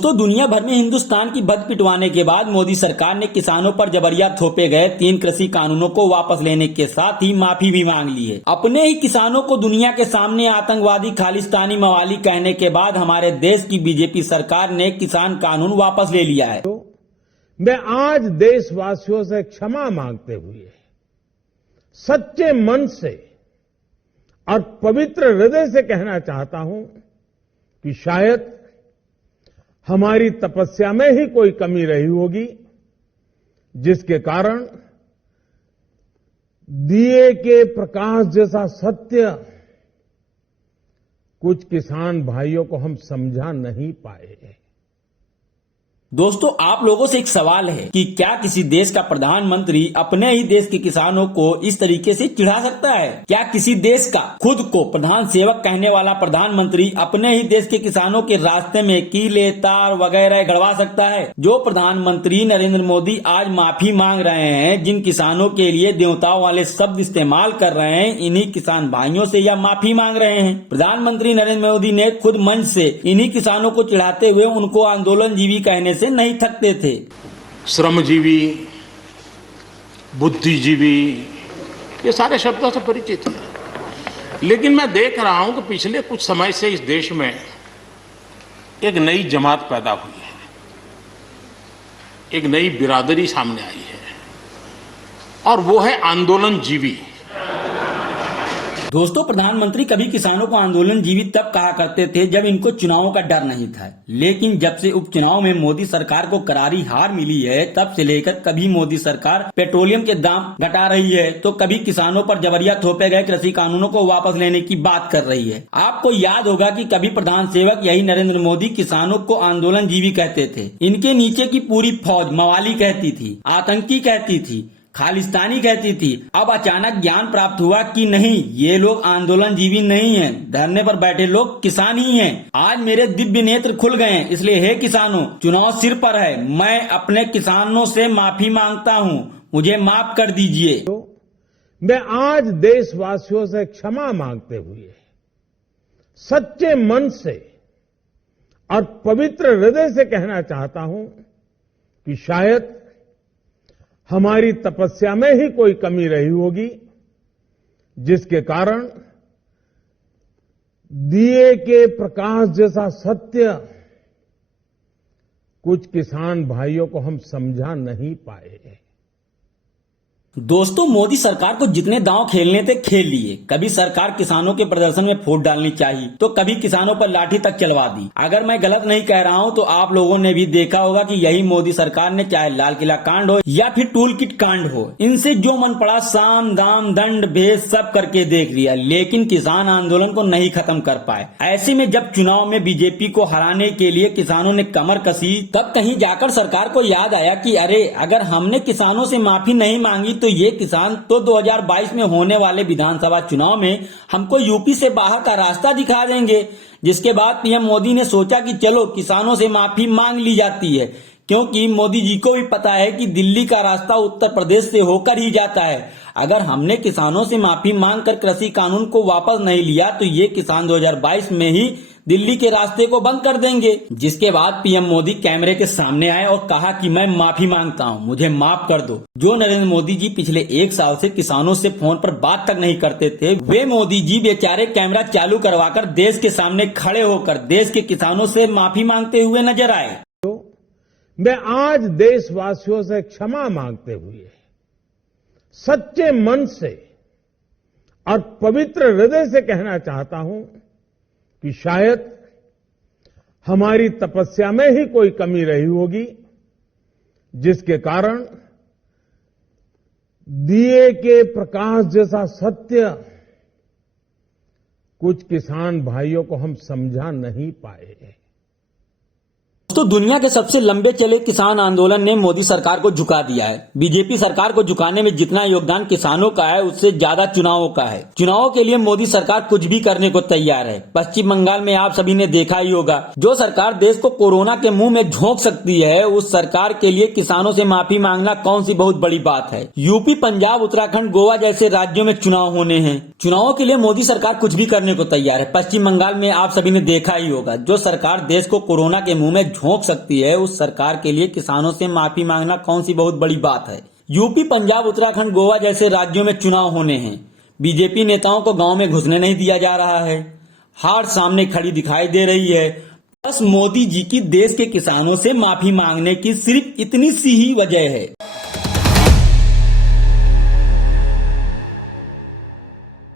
तो दुनिया भर में हिंदुस्तान की बद पिटवाने के बाद मोदी सरकार ने किसानों पर जबरिया थोपे गए 3 कृषि कानूनों को वापस लेने के साथ ही माफी भी मांग ली है। अपने ही किसानों को दुनिया के सामने आतंकवादी खालिस्तानी मवाली कहने के बाद हमारे देश की बीजेपी सरकार ने किसान कानून वापस ले लिया है। मैं आज देशवासियों से क्षमा मांगते हुए सच्चे मन से और पवित्र हृदय से कहना चाहता हूं कि शायद हमारी तपस्या में ही कोई कमी रही होगी, जिसके कारण दिए के प्रकाश जैसा सत्य कुछ किसान भाइयों को हम समझा नहीं पाए। दोस्तों, आप लोगों से एक सवाल है कि क्या किसी देश का प्रधानमंत्री अपने ही देश के किसानों को इस तरीके से चिढ़ा सकता है? क्या किसी देश का खुद को प्रधान सेवक कहने वाला प्रधानमंत्री अपने ही देश के किसानों के रास्ते में कीले, तार वगैरह गड़वा सकता है? जो प्रधानमंत्री नरेंद्र मोदी आज माफी मांग रहे हैं, जिन किसानों के लिए देवताओं वाले शब्द इस्तेमाल कर रहे हैं, इन्हीं किसान भाइयों से यह माफी मांग रहे हैं। प्रधानमंत्री नरेंद्र मोदी ने खुद मंच से इन्हीं किसानों को चिढ़ाते हुए उनको आंदोलनजीवी कहने से नहीं थकते थे। श्रमजीवी, बुद्धिजीवी, ये सारे शब्दों से परिचित हैं। लेकिन मैं देख रहा हूं कि पिछले कुछ समय से इस देश में एक नई जमात पैदा हुई है, एक नई बिरादरी सामने आई है, और वो है आंदोलनजीवी। दोस्तों, प्रधानमंत्री कभी किसानों को आंदोलनजीवी तब कहा करते थे जब इनको चुनावों का डर नहीं था, लेकिन जब से उपचुनाव में मोदी सरकार को करारी हार मिली है, तब से लेकर कभी मोदी सरकार पेट्रोलियम के दाम घटा रही है, तो कभी किसानों पर जबरिया थोपे गए कृषि कानूनों को वापस लेने की बात कर रही है। आपको याद होगा कि कभी प्रधान सेवक यही नरेंद्र मोदी किसानों को आंदोलनजीवी कहते थे। इनके नीचे की पूरी फौज मवाली कहती थी, आतंकी कहती थी, खालिस्तानी कहती थी। अब अचानक ज्ञान प्राप्त हुआ कि नहीं, ये लोग आंदोलनजीवी नहीं हैं, धरने पर बैठे लोग किसान ही हैं। आज मेरे दिव्य नेत्र खुल गए हैं, इसलिए हे किसानों, चुनाव सिर पर है, मैं अपने किसानों से माफी मांगता हूं, मुझे माफ कर दीजिए। मैं आज देशवासियों से क्षमा मांगते हुए सच्चे मन से और पवित्र हृदय से कहना चाहता हूं कि शायद हमारी तपस्या में ही कोई कमी रही होगी, जिसके कारण दिए के प्रकाश जैसा सत्य कुछ किसान भाइयों को हम समझा नहीं पाए। दोस्तों, मोदी सरकार को जितने दांव खेलने थे खेल लिए। कभी सरकार किसानों के प्रदर्शन में फूट डालनी चाहिए तो कभी किसानों पर लाठी तक चलवा दी। अगर मैं गलत नहीं कह रहा हूं तो आप लोगों ने भी देखा होगा कि यही मोदी सरकार ने चाहे लाल किला कांड हो या फिर टूल किट कांड हो, इनसे जो मन पड़ा साम दाम दंड भेद सब करके देख लिया, लेकिन किसान आंदोलन को नहीं खत्म कर पाए। ऐसे में जब चुनाव में बीजेपी को हराने के लिए किसानों ने कमर कसी, तब कहीं जाकर सरकार को याद आया कि अरे, अगर हमने किसानों से माफी नहीं मांगी तो ये किसान तो 2022 में होने वाले विधानसभा चुनाव में हमको यूपी से बाहर का रास्ता दिखा देंगे। जिसके बाद पीएम मोदी ने सोचा कि चलो किसानों से माफी मांग ली जाती है, क्योंकि मोदी जी को भी पता है कि दिल्ली का रास्ता उत्तर प्रदेश से होकर ही जाता है। अगर हमने किसानों से माफी मांगकर कृषि कानून को वापस नहीं लिया तो ये किसान 2022 में ही दिल्ली के रास्ते को बंद कर देंगे। जिसके बाद पीएम मोदी कैमरे के सामने आए और कहा कि मैं माफी मांगता हूं, मुझे माफ कर दो। जो नरेंद्र मोदी जी पिछले 1 साल से किसानों से फोन पर बात तक नहीं करते थे, वे मोदी जी बेचारे कैमरा चालू करवाकर देश के सामने खड़े होकर देश के किसानों से माफी मांगते हुए नजर आए। मैं आज देशवासियों से क्षमा मांगते हुए सच्चे मन से और पवित्र हृदय से कहना चाहता हूं कि शायद हमारी तपस्या में ही कोई कमी रही होगी, जिसके कारण दिए के प्रकाश जैसा सत्य कुछ किसान भाइयों को हम समझा नहीं पाए। तो दुनिया के सबसे लंबे चले किसान आंदोलन ने मोदी सरकार को झुका दिया है। बीजेपी सरकार को झुकाने में जितना योगदान किसानों का है, उससे ज्यादा चुनावों का है। चुनावों के लिए मोदी सरकार कुछ भी करने को तैयार है। पश्चिम बंगाल में आप सभी ने देखा ही होगा, जो सरकार देश को कोरोना के मुंह में झोंक सकती है, उस सरकार के लिए किसानों से माफी मांगना कौन सी बहुत बड़ी बात है। यूपी, पंजाब, उत्तराखंड, गोवा जैसे राज्यों में चुनाव होने हैं। चुनावों के लिए मोदी सरकार कुछ भी करने को तैयार है। पश्चिम बंगाल में आप सभी ने देखा ही होगा, जो सरकार देश को कोरोना के मुंह में झोंक भोंक सकती है, उस सरकार के लिए किसानों से माफी मांगना कौन सी बहुत बड़ी बात है। यूपी, पंजाब, उत्तराखंड, गोवा जैसे राज्यों में चुनाव होने हैं, बीजेपी नेताओं को गांव में घुसने नहीं दिया जा रहा है। हार सामने खड़ी दिखाई दे रही है। बस मोदी जी की देश के किसानों से माफी मांगने की सिर्फ इतनी सी ही वजह है।